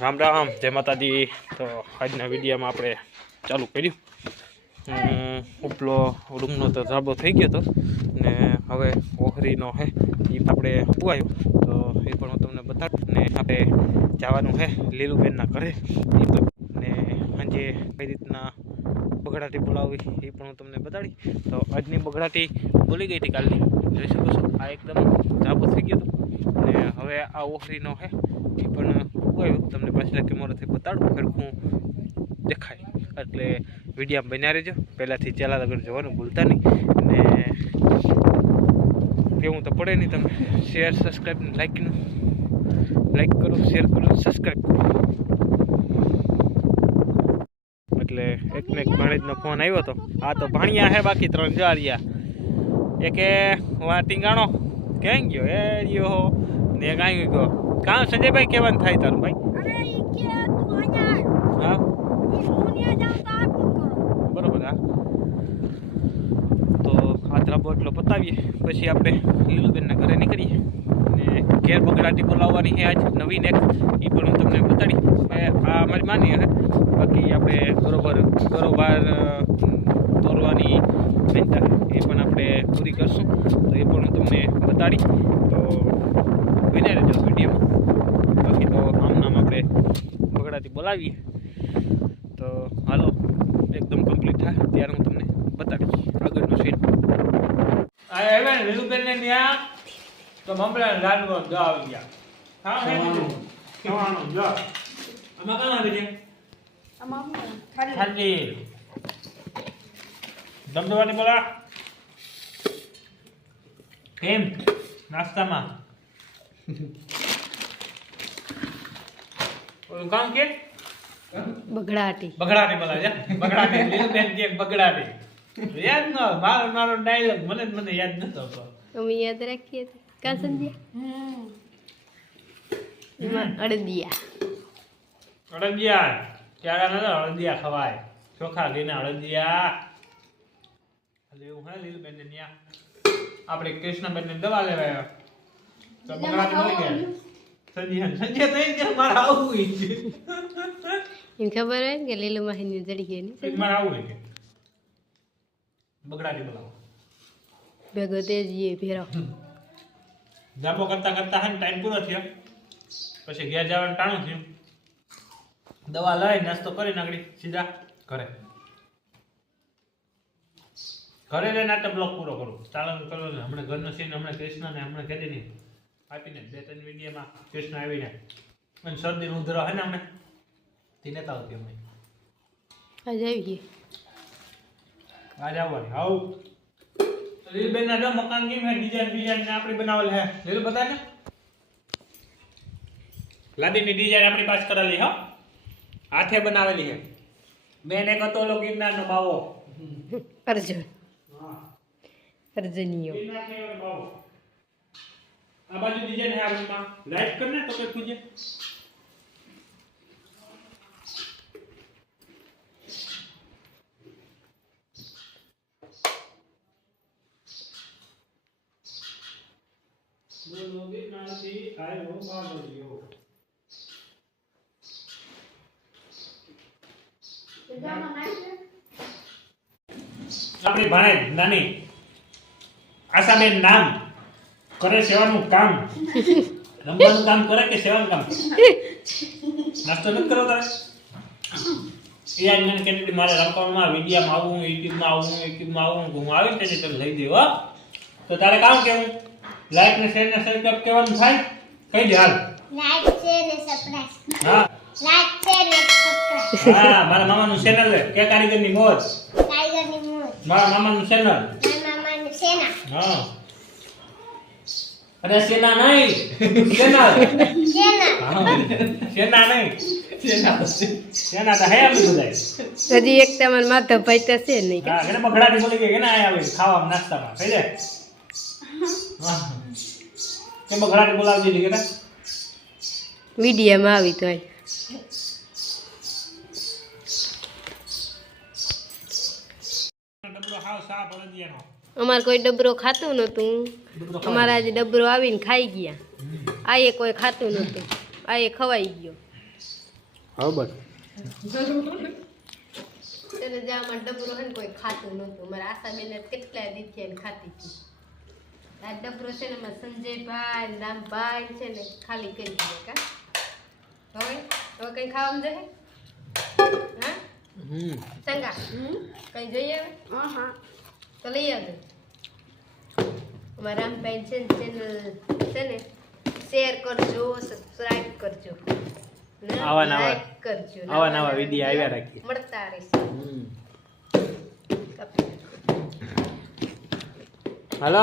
રામ રામ, જય માતાજી। તો આજના વિડીયોમાં આપણે ચાલુ કર્યું। ઉપલો રૂમનો તો ધાબો થઈ ગયો હતો ને હવે ઓહરીનો છે એ આપણે ઉવાયો તો એ પણ હું તમને બતાવું ને આપણે જવાનું છે લીલુબેનના ઘરે ને સાંજે કઈ રીતના બગડાટી બોલાવી એ પણ હું તમને બતાડી। તો આજની બગડાટી બોલી ગઈ હતી કાલની, જોઈ શકો છો। આ એકદમ ધાબો થઈ ગયો હતો ને હવે આ ઓહરીનો છે એ પણ ઉવાયો। તમને પાછલા કેમેરાથી બતાડું સરખું દેખાય એટલે વિડીયોમાં બન્યા રહેજો। પહેલાંથી ચેલા લગન જોવાનું ભૂલતા નહીં ને કેવું તો પડે નહીં, તમે શેર સબસ્ક્રાઈબ ને લાઈક કરો, શેર કરો, સબસ્ક્રાઈબ કરો। એટલે એકને એક ભાણેજનો ફોન આવ્યો હતો। આ તો ભાણિયા છે, બાકી 3 જાળિયા। એકે વા ટીંગાણો ક્યાં ગયો એ રહ્યો ને એક આવી ગયો। કાં સંજયભાઈ કહેવાનું થાય તારું ભાઈ? હા બરોબર। હા તો આ ધ્રાબો એટલો પતાવીએ પછી આપણે લીલુબેનના ઘરે નીકળીએ ને ઘેર બગડાટી બોલાવવાની છે આજ નવીન એક, એ પણ હું તમને બતાડી। આ અમારી માની હે, બાકી આપણે બરોબર તોરવાની ચિંતા એ પણ આપણે પૂરી કરશું તો એ પણ હું તમને બતાડી। તો બન્યા રહેજો વિડીયોમાં। બાકી તો આમ આપણે બગડાટી બોલાવીએ તો હાલો એકદમ કમ્પ્લીટ થાય ત્યારે હું તમને બતાવીશ આગળનો સીન। આ હવે લીલુબેન ને ત્યાં તો મમરા લાડવો જા આવી ગયા। હા ખાવાનું જા આમાં કામ આવે છે? આમાં ખાલી દમદવાની બોલા કેમ નાસ્તામાં ઓલું કામ કે બગડાટી બોલા છે। બગડાટી લીલુબેન કે બગડાટી યાદ ન મારો ડાયલોગ મને યાદ નતો તો અમે યાદ રાખીએ કા સંધ્યા એમાં અડદિયા ક્યારે ન અડદિયા ખવાય, ચોખા ઘીને અડદિયા એવું હે લીલુબેન ને ત્યાં આપણે કૃષ્ણબેન ને દવા લેવાય તો બગડાટી મળી ગયા। સંજય તો કે મારે આવું છે એમ ખબર હોય કે લીલું માહીની જડી ગઈ ની મારે આવું છે બગડાટી બોલાવો ભેગો તેજીએ ફેરો જાબો કરતા કરતા હે ટાઈમ પૂરો થયો પછી ઘેર જવાનું ટાણું થયું। દવા લઈ નાસ્તો કરી નાખડી સીધા ઘરે લઈને આ બ્લોક પૂરો કરું ચાલો કરો ને હમણાં ઘરનો સીન હમણાં કૃષ્ણ ને હમણાં કહેતી નહીં આપીને 2-3 વિડીયોમાં કૃષ્ણ આવીને અને શરદી ઉધરો હે ને હમણાં તીને તાવ કે અમે આજ આવી ગઈ આજ આવવાની આવ લીલુબેન ના જો મકાન કેમ હે ડિઝાઇન ને આપણી બનાવેલ હે લીલું બતા ને લાદીની ડિઝાઇન આપણી પાસ કરેલી હો હાથે બનાવેલી હે। બેન એક હતો લો ગિરનારનો બાવો અર્જુન અર્જુનિયો આ બાજુ ડિઝાઇન હે આપણીમાં લાઈટ કરને તો કે પૂજે બોલો ગિરનારથી આવ્યો બાવળિયો આપણી ભાણેજ નાની આશાબેન નામ કરે સેવાનું કામ, રમવાનું કામ કરે કે સેવાનું કામ? નાસ્તો નથી કરો તારે? એ આજ મને કેટલી મારે રમવામાં વિડીયોમાં આવું યુટ્યુબમાં આવું હું આવીને તેને તને લઈ દઉં હો। તો તારે કામ કેવું લાઈક ને શેર ને સબસ્ક્રાઇબ કેવાનું થાય કહી દે હાલ। લાઈક શેર ને સબસ્ક્રાઇબ હા લાઈક શેર ને સબસ્ક્રાઇબ હા મારા મામાનું ચેનલ છે કે કારીગરની મોજ ટાઈગરની મોજ મારા મામાનું ચેનલ મારા મામાનું સેના હા અરે સેના નહીં ચેનલ સેના હા સેના નહીં સેના તો હે અમે બધાય હજી એક તમાર માથા ભાઈ તો છે નહીં હા એને બગડાટી બોલી કે ના આવે ખાવામાં નાસ્તામાં કહી દે હા કે બગડાટી બોલાવજી દીધી કે વિડીયોમાં આવી તો ડબરો હાવ સાફ અડદિયાનો અમારે કોઈ ડબરો ખાતું નહોતું, અમારા આજે ડબરો આવીને ખાઈ ગયા। આ એ કોઈ ખાતું નહોતું, આ એ ખવાઈ ગયો। હા બસ તેને જામાં ડબરો હે ને કોઈ ખાતું નહોતું મારા આશાબેન કેટલા દીથી એને ખાતી હતી આ ડબરો છે ને મારા સંજયભાઈ ને રામભાઈ છે ને ખાલી કરી દીધો કા હવે કઈ ખાવાનું જશે હા ચંગા કઈ જોઈએ હવે હા તો લઈ આવજો અમારા રામભાઈ છે ને ચેનલ છે ને શેર કરજો સબસ્ક્રાઇબ કરજો આવા નવા લાઈક કરજો આવા નવા વિડીયો આવ્યા રાખીએ મળતા રહેશે હાલો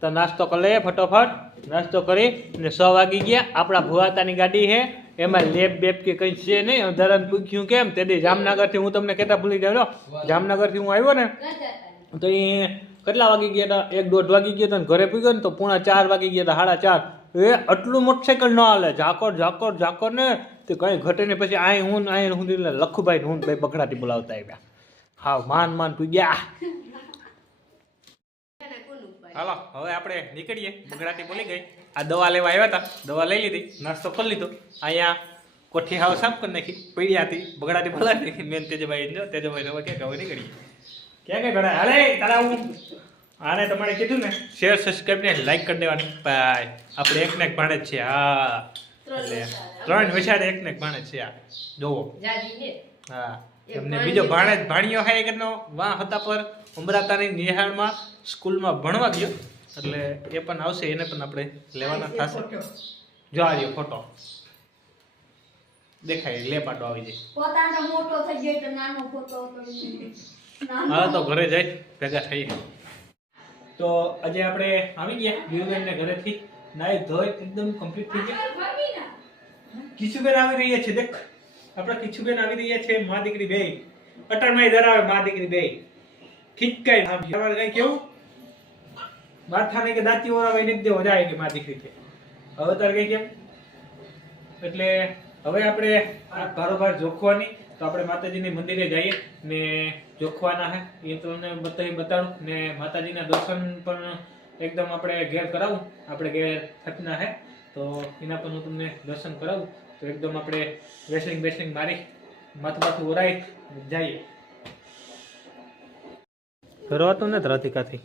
તો નાસ્તો કરી લઈએ ફટોફટ નાસ્તો કરી ને 6 વાગી ગયા આપણા ભુવાતાની ગાડી છે એમાં લેબ બેબ કે કંઈ છે નહીં ધરન પૂછ્યું કેમ તે જામનગરથી હું તમને કહેતા ભૂલી ગયો જામનગરથી હું આવ્યો ને તો એ કેટલા વાગી ગયા હતા 1-1:30 વાગી ગયા હતા ઘરે પૂગ્યો ને તો 3:45 વાગી ગયા હતા 4:30 એ આટલું મોટરસાઇકલ ન હાલે ઝાકર ને તે કંઈ ઘટે ને પછી અહીં હું લખુભાઈ હું ભાઈ બગડાથી બોલાવતા આવ્યા હા માન પૂગ્યા હાલો હવે આપણે નીકળીએ બગડાટી બોલી ગઈ આ દવા લેવા આવ્યા હતા દવા લઈ લીધી નાસ્તો કરી લીધો અહીંયા કોઠી હાવ સાફ કરી નાખી પીડ્યા હતી બગડાટી બોલાવી નાખી મેન તેજભાઈ હવે નીકળીએ ક્યાં ઘણા હાલે તારા હું આને તમારે કીધું ને શેર સબસ્ક્રાઈબ ને લાઈક કરી દેવાની બાય આપણે એકને એક ભાણે જ છે હા એટલે 3 વિચારે એકને એક ભાણે છે આ જોવો હા એમને બીજો ભાણિયો હે એકનો વાહ હતા પર ઉમરાતાની નિહાળમાં સ્કૂલમાં ભણવા ગયો એટલે એ પણ આવશે એને પણ આપણે લેવાના થશે જો આ રહ્યો ફોટો દેખાય લેપાટો આવી જાય પોતાનો મોટો થઈ ગયો તો નાનો ફોટો હા તો ઘરે જઈ ભેગા થઈ તો આજે આપણે આવી ગયા દીવબેનને ઘરેથી નાઈ ધોઈ એકદમ કમ્પ્લીટ થઈ ગયા કિશુબેન આવી રહ્યા છે દેખ આપણા કિશુબેન આવી રહ્યા છે મા દીકરી બે અટણમાં ધરાવે મા દીકરી બે ખીચકાઈ સવારે કઈ કેવું માથાને કે દાંતી ઓરાવે ને દેવો જાય કે મા દીકરી છે હવે તાર કઈ કેમ એટલે હવે આપણે આ કારોબાર જોખવાની તો આપણે માતાજીની મંદિરે જઈએ ને જોખવાના હે એ તમને બતાડું ને માતાજીના દર્શન પણ એકદમ આપણે ઘેર કરાવું આપણે ઘેર થકના હે તો એના પણ હું તમને દર્શન કરાવું તો એકદમ આપણે વેસલિંગ મારી માથું ઓરાઈ જઈએ કરવાતું ને રાધિકાથી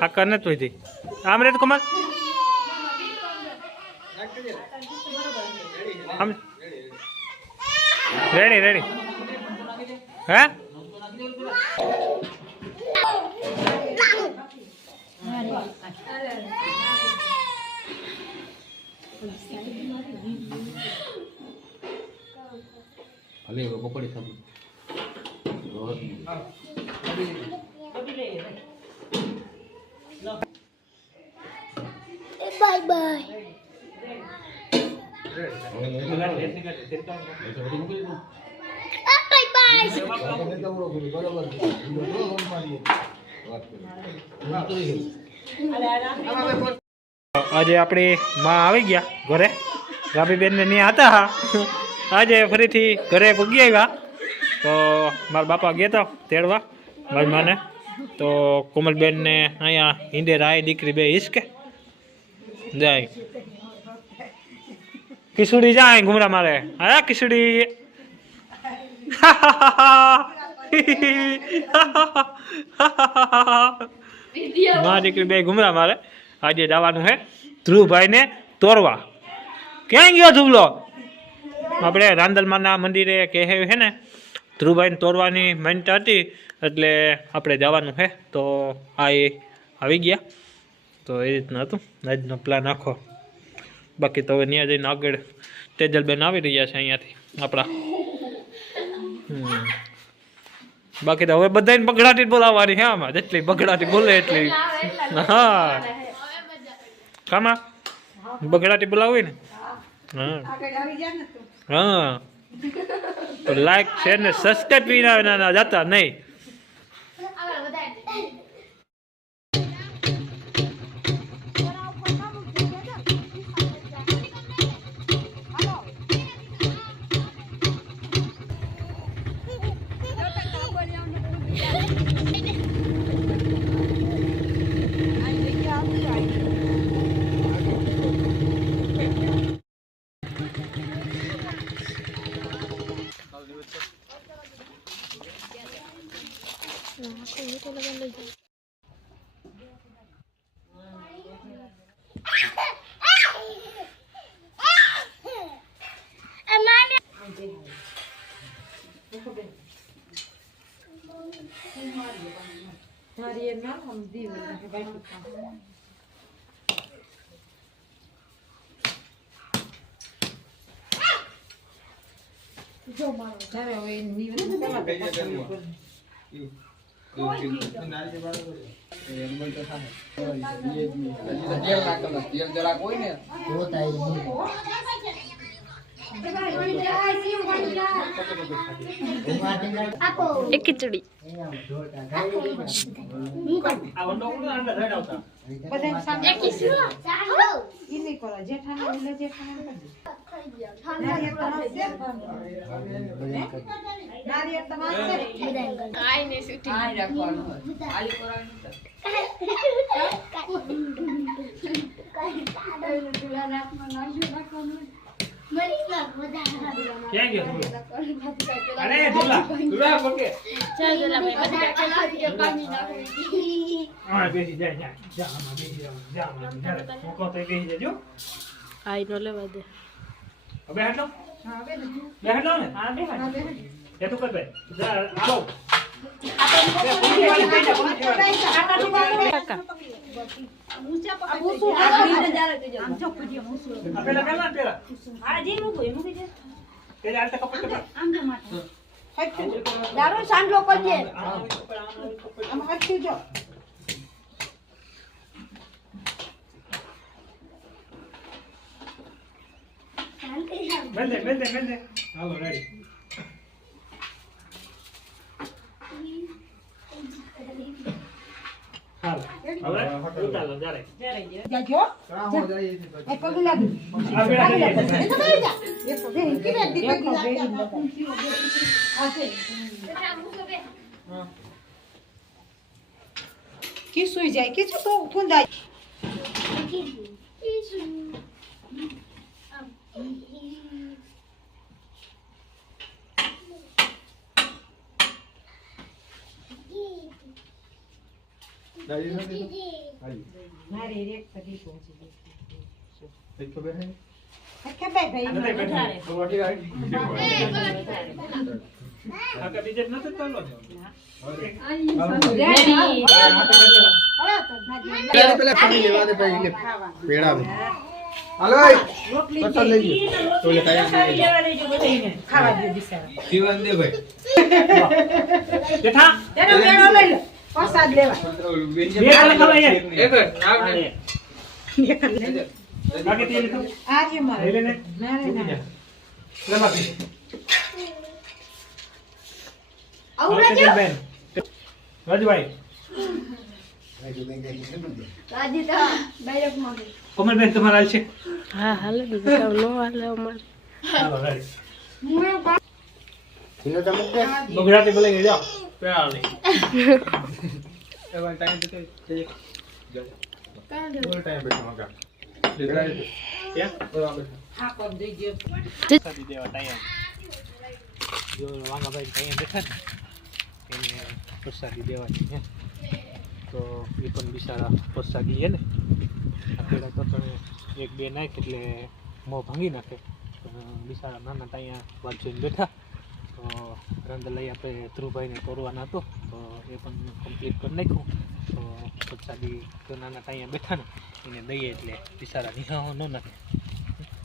હા કર નથી વધી આમ રે કમલ આમ રેડી હે અલે પકોડી ખાધી બાય બાય આજે આપણી માં આવી ગયા ઘરે રાબીબેન ને ત્યાં હતા હા આજે ફરીથી ઘરે પગી આવ્યા તો મારા બાપા ગયા હતા તેડવા મારી માને તો કોમલબેન ને અહીંયા હિંડે રાય દીકરી બે હિસકે જાય કિશોરી જાય ઘુમરા મારે હા કિશોરી માં દીકરી બે ઘુમરા મારે આજે જવાનું છે ધ્રુવભાઈ ને તોરવા ક્યાં ગયો ધુબલો આપણે રાંદલમાના મંદિરે કહે છે ને ધ્રુવભાઈને તોરવાની માન્યતા હતી એટલે આપણે જવાનું છે તો આ એ આવી ગયા તો એ રીતના હતું આજનો પ્લાન આખો. બાકી તો હવે ત્યાં જઈને આગળ તેજલબેન આવી રહ્યા છે અહીંયાથી આપણા. બાકી તો હવે બધાને બગડાટી જ બોલાવવાની છે આમાં, જેટલી બગડાટી બોલે એટલી. હા કામાં બગડાટી બોલાવવી ને. હા હા તો લાઈક શેર ને સબસ્ક્રાઈબ વિના જતા નહીં. તેલ જરાક હોય ને એક ખીચડી ક્યાં ગયો અરે ઢોલા ઢોલા પકે હા બેસી જા આમાં બેસી જા મોકો તો બેસી જજો. આઈ નો લેવા દે. હવે હાટલો હા બે હાટલો ને હા બે હાટલો એ તો કર ભાઈ જા આવો દારૂ સાંડલો કરજે મેલ દે હાલો રેડી હાલો હવે ઉતારો જારે જાજો એ પગલા આ બેડા લઈ જા. એ તો દે કે દે કે સુઈ જાય કે તો ફૂંદાય મારે રેક સદી પહોંચી ગઈ એક તો બેઠે કે ભાઈ આ કે બીજે નતો ચાલો પેલા પાણી લેવા દે ભાઈ એટલે પેડા હાલો પતલ લઈ ગયો તો લે કાયા લેવા દેજો બધાઈને ખાવા દે બિચારા જીવન દે ભાઈ જેઠા તેનો મેળો લઈ લો પ્રસાદ લેવા બે ખાલી ખવાય એક આવડે બાકી તેલ તો આ જે મારે લઈ લેને મારે ના લે બાકી આવું લાગ્યો બેન રાજભાઈ રાજી તો ડાયરેક્ટ માં કોમલબેન તમારા છે હા હાલે બીજું નો હાલે અમારે. ચાલો રેડી તીનો ચમક દે ગુજરાતી બોલે કે જાઓ પેલા લઈ એવા ટાઈમ તો તે બોલ ટાઈમ બેઠો મગા લેરાય ક્યાં બરાબર હા કોમ દઈ ગયો સાદી દેવા ટાઈમ જો વાંગાભાઈ ટાઈમ બેઠા ને એને પ્રસાદી દેવાની છે તો એ પણ બિચારા પ્રસાદી છે ને આપણે તો એક બે નાખ એટલે મોં ભાંગી નાખે. બિચારા નાના ત્યાં વાત જોઈને બેઠા તો રંગલઈ આપણે ધ્રુવભાઈને તોરવાના હતો તો એ પણ કમ્પ્લીટ કરી નાખ્યું. તો પ્રસાદી તો નાના ટાઈયા બેઠા ને એને દઈએ એટલે બિચારા નિહાહો ન નાખે.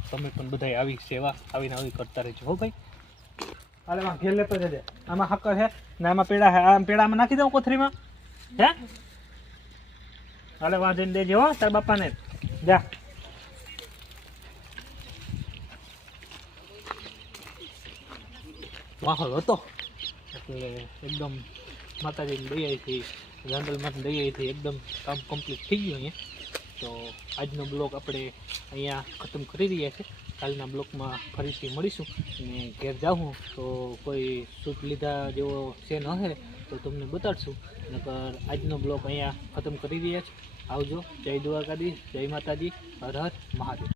તમે પણ બધાય આવી સેવા આવીને આવી કરતા રહેજો હો ભાઈ. હાલે માં ઘેર લેતો જજે. આમાં હક્કર છે ને આમાં પેડા છે. આમ પેડામાં નાખી દઉં કોથરીમાં હે. હાલે વાં જઈને દેજે હો તાર બાપાને જા. માહોલ હતો એટલે એકદમ માતાજીની દયાથી જંગલમાંથી દયાથી એકદમ કામ કમ્પ્લીટ થઈ ગયું અહીંયા. તો આજનો બ્લોગ આપણે અહીંયા ખતમ કરી રહ્યા છીએ. કાલના બ્લોગમાં ફરીથી મળીશું અને ઘેર જાઉં તો કોઈ શૂટ લીધા જેવો છે ન હે તો તમને બતાડશું. નકર આજનો બ્લોગ અહીંયા ખતમ કરી રહ્યા છે. આવજો. જય દ્વારકાધીશ, જય માતાજી, હર હર મહાદેવ.